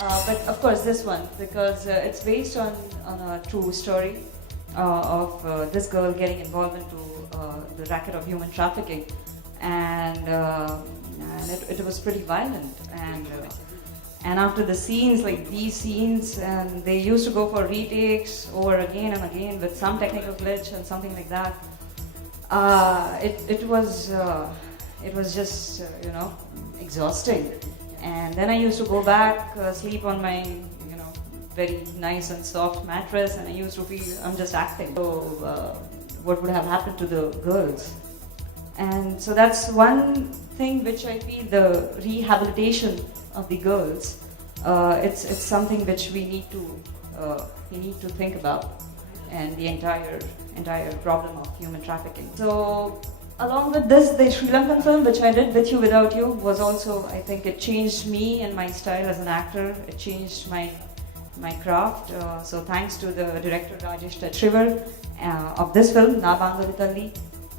But of course, this one, because it's based on a true story of this girl getting involved into the racket of human trafficking, and it was pretty violent. And after the scenes, like these scenes, and they used to go for retakes over again and again with some technical glitch and something like that. It was just exhausting. And then I used to go back, sleep on my very nice and soft mattress, and I used to feel I'm just acting. So what would have happened to the girls? And so that's one thing which I feel, the rehabilitation of the girls. It's something which we need to think about, and the entire problem of human trafficking. So along with this, the Sri Lankan film which I did, With You Without You, was also, I think it changed me and my style as an actor. It changed my craft. So thanks to the director Rajesh Shriver of this film, Na Bangali Talli,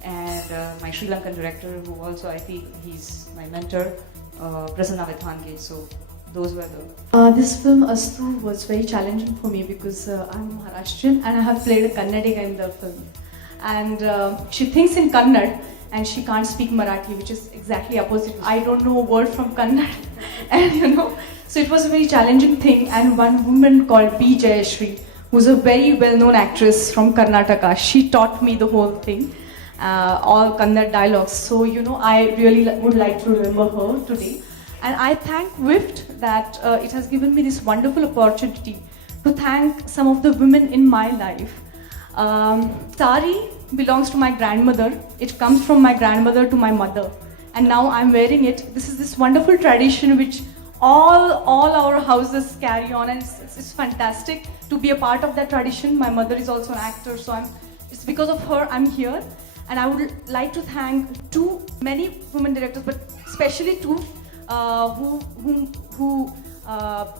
and my Sri Lankan director, who also I feel he's my mentor, Prasanna Vithange. So those were the... This film, Astu, was very challenging for me because I'm Maharashtrian and I have played a Kannadiga in the film. And she thinks in Kannada and she can't speak Marathi, which is exactly opposite. I don't know a word from Kannada. And so it was a very challenging thing. And one woman called B. Jayashri, who's a very well-known actress from Karnataka, she taught me the whole thing, all Kannada dialogues. So, I really would like to remember her today. And I thank WIFT that it has given me this wonderful opportunity to thank some of the women in my life. Sari belongs to my grandmother. It comes from my grandmother to my mother. And now I'm wearing it. This is this wonderful tradition which all our houses carry on, and it's fantastic to be a part of that tradition. My mother is also an actor, so it's because of her I'm here. And I would like to thank many women directors, but especially two who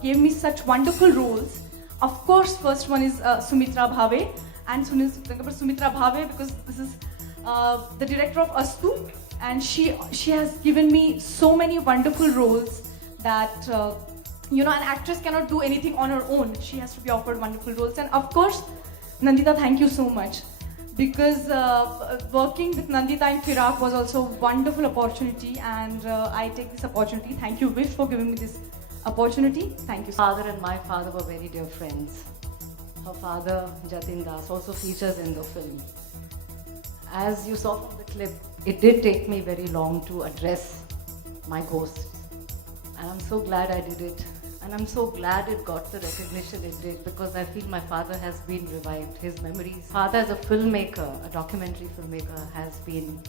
gave me such wonderful roles. Of course, first one is Sumitra Bhave and Sunil Sutanga, but Sumitra Bhave because this is the director of Astu, and she has given me so many wonderful roles that an actress cannot do anything on her own. She has to be offered wonderful roles. And of course, Nandita, thank you so much, because working with Nandita in Firak was also a wonderful opportunity, and I take this opportunity. Thank you, Vish, for giving me this opportunity. Thank you. Father and my father were very dear friends. Her father, Jatin Das, also features in the film. As you saw from the clip, it did take me very long to address my ghosts. And I'm so glad I did it. And I'm so glad it got the recognition it did, because I feel my father has been revived. His memories. Father as a filmmaker, a documentary filmmaker, has been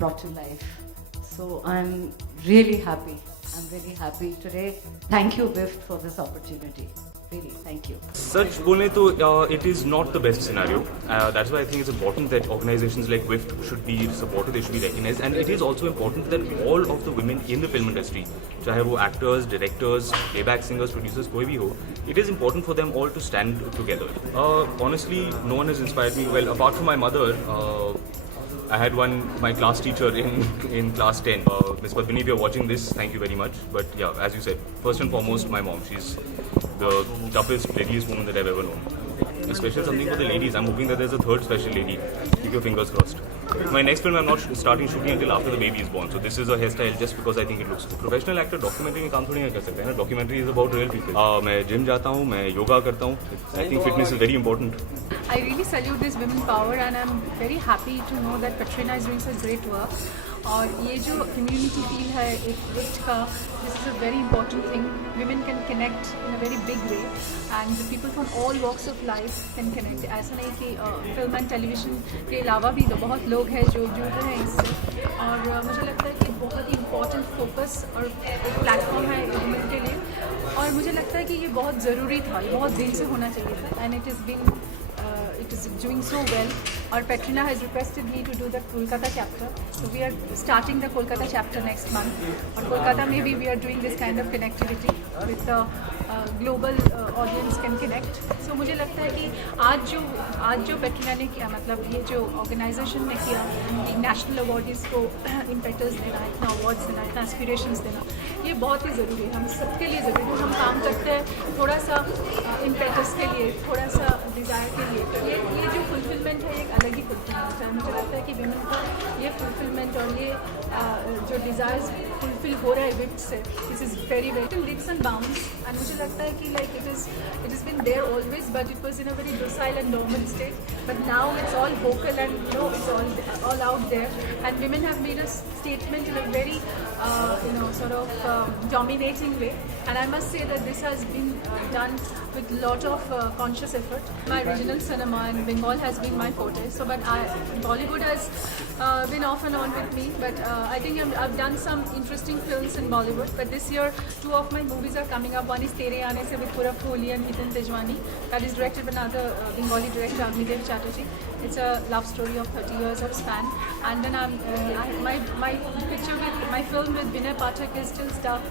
brought to life. So I'm really happy. I'm really happy today. Thank you, WIFT, for this opportunity. Really, thank you. Such bole to it is not the best scenario. That's why I think it's important that organizations like WIFT should be supported, they should be recognized, and it is also important that all of the women in the film industry, चाहे वो actors, directors, playback singers, producers, कोई भी हो, it is important for them all to stand together. Honestly, no one has inspired me. Well, apart from my mother, I had my class teacher in class 10. Ms. Padmini, if you're watching this, thank you very much. But yeah, as you said, first and foremost, my mom. She's the toughest, deadliest woman that I've ever known. Especially something for the ladies. I'm hoping that there's a third special lady. Keep your fingers crossed. My next film, I'm not starting shooting until after the baby is born. So this is a hairstyle just because I think it looks good. Professional actor documentary में काम थोड़ी ना कर सकते हैं ना. Documentary is about real people. मैं gym जाता हूँ, मैं yoga करता हूँ. I think fitness is very important. I really salute this women power, and I'm very happy to know that Katrina is doing such great work. और ये जो community feel है एक WIFT का, this is a very important thing. Women can connect in a very big way, and the people from all walks of life can connect. ऐसा नहीं कि film and television के अलावा भी तो बहुत लोग हैं जो जुड़ रहे हैं इससे, और मुझे लगता है कि बहुत ही important focus और एक platform है women के लिए, और मुझे लगता है कि ये बहुत ज़रूरी था, ये बहुत दिन से होना चाहिए था, and it is doing so well. Or Katrina has requested me to do the Kolkata chapter, so we are starting the Kolkata chapter next month. Or Kolkata, maybe we are doing this kind of connectivity with the global audience can connect. So मुझे लगता है कि आज जो पेट्रिना ने किया, मतलब ये जो ऑर्गेनाइजेशन ने किया, नेशनल अवार्डीज़ को इम्पेटस देना, इतना अवार्ड्स देना, इतना एस्पिरेशंस देना, ये बहुत ही ज़रूरी है. हम सबके लिए ज़रूरी है. हम काम करते हैं थोड़ा सा इम्पेटस के लिए, थोड़ा सा डिज़ायर के लिए. तो ये जो फुलफिलमेंट है, एक अलग ही फुलफिलमेंट है. मुझे लगता है कि विमेन को ये फुलफिलमेंट और ये जो डिज़ायर्स फुलफिल हो रहा है विप्ड से, this is very very leaps and bounds. And मुझे लगता है कि like it is been there always, but it was in a very docile and dormant state. But now it's all vocal and it's all out there. And women have made a statement in a very sort of dominating way. And I must say that this has been done with a lot of conscious effort. My regional cinema in Bengal has been my forte. So, but Bollywood has been off and on with me. But I think I've done some interesting films in Bollywood. But this year, 2 of my movies are coming up. One is Tere Aane Se with Purab Kohli and Hitan Tejwani. That is directed by another Bengali director, Agnidev Chatterjee. It's a love story of 30 years of span. And then my picture with my film with Vinay Pathak is still stuck.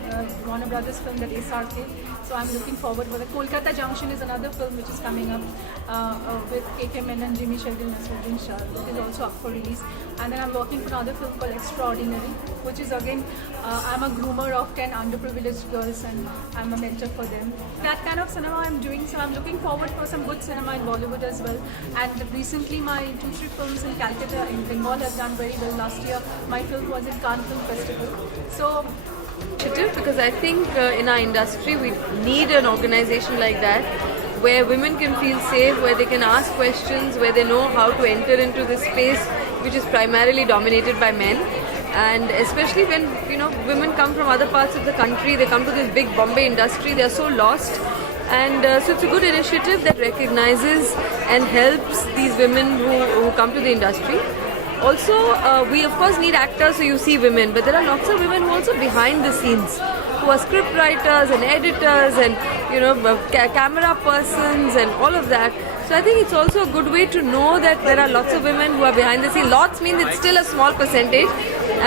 Warner Brothers film, that SRK. So I'm looking forward for the Kolkata Junction is another film which is coming up with KK Menon, Jimmy Shetty, Nasruddin Shah. It is also up for release. And then I'm working for another film called Extraordinary, which is again I'm a groomer of 10 underprivileged girls and I'm a mentor for them. That kind of cinema I'm doing. So I'm looking forward for some good cinema in Bollywood as well. And recently my 2-3 films in Calcutta in Bengal have done very well. Last year my film was in Cannes Film Festival. So because I think in our industry we need an organization like that where women can feel safe, where they can ask questions, where they know how to enter into this space which is primarily dominated by men. And especially when women come from other parts of the country, they come to this big Bombay industry, they are so lost. And so it's a good initiative that recognizes and helps these women who come to the industry. Also, we of course need actors, so you see women, but there are lots of women who are also behind the scenes, who are script writers and editors and camera persons and all of that. So I think it's also a good way to know that there are lots of women who are behind the scenes. Lots means it's still a small percentage,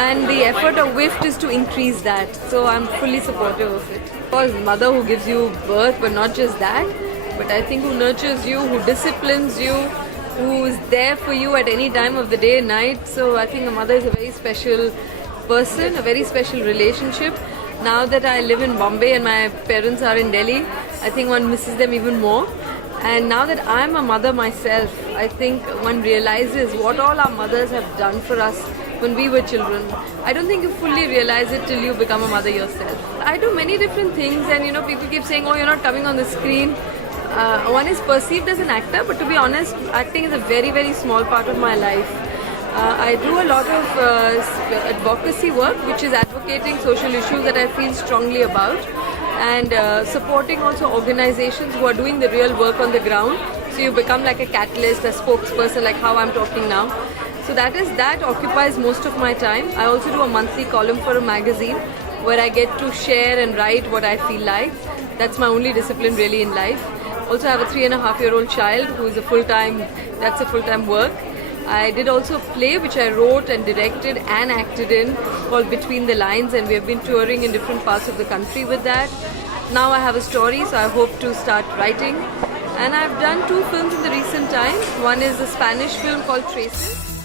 and the effort of WIFT is to increase that. So I'm fully supportive of it. Of course, mother who gives you birth, but not just that, but I think who nurtures you, who disciplines you, who is there for you at any time of the day and night. So I think a mother is a very special person, a very special relationship. Now that I live in Bombay and my parents are in Delhi, I think one misses them even more. And now that I'm a mother myself, I think one realizes what all our mothers have done for us when we were children. I don't think you fully realize it till you become a mother yourself. I do many different things, and people keep saying, oh, you're not coming on the screen. One is perceived as an actor, but to be honest, acting is a very, very small part of my life. I do a lot of advocacy work, which is advocating social issues that I feel strongly about, and supporting also organizations who are doing the real work on the ground. So you become like a catalyst, a spokesperson, like how I'm talking now. So that occupies most of my time. I also do a monthly column for a magazine where I get to share and write what I feel like. That's my only discipline really in life. Also, I have a 3.5-year-old child who is a full-time work. I did also a play which I wrote and directed and acted in called Between the Lines, and we have been touring in different parts of the country with that. Now I have a story, so I hope to start writing. And I've done 2 films in the recent times. One is a Spanish film called Traces.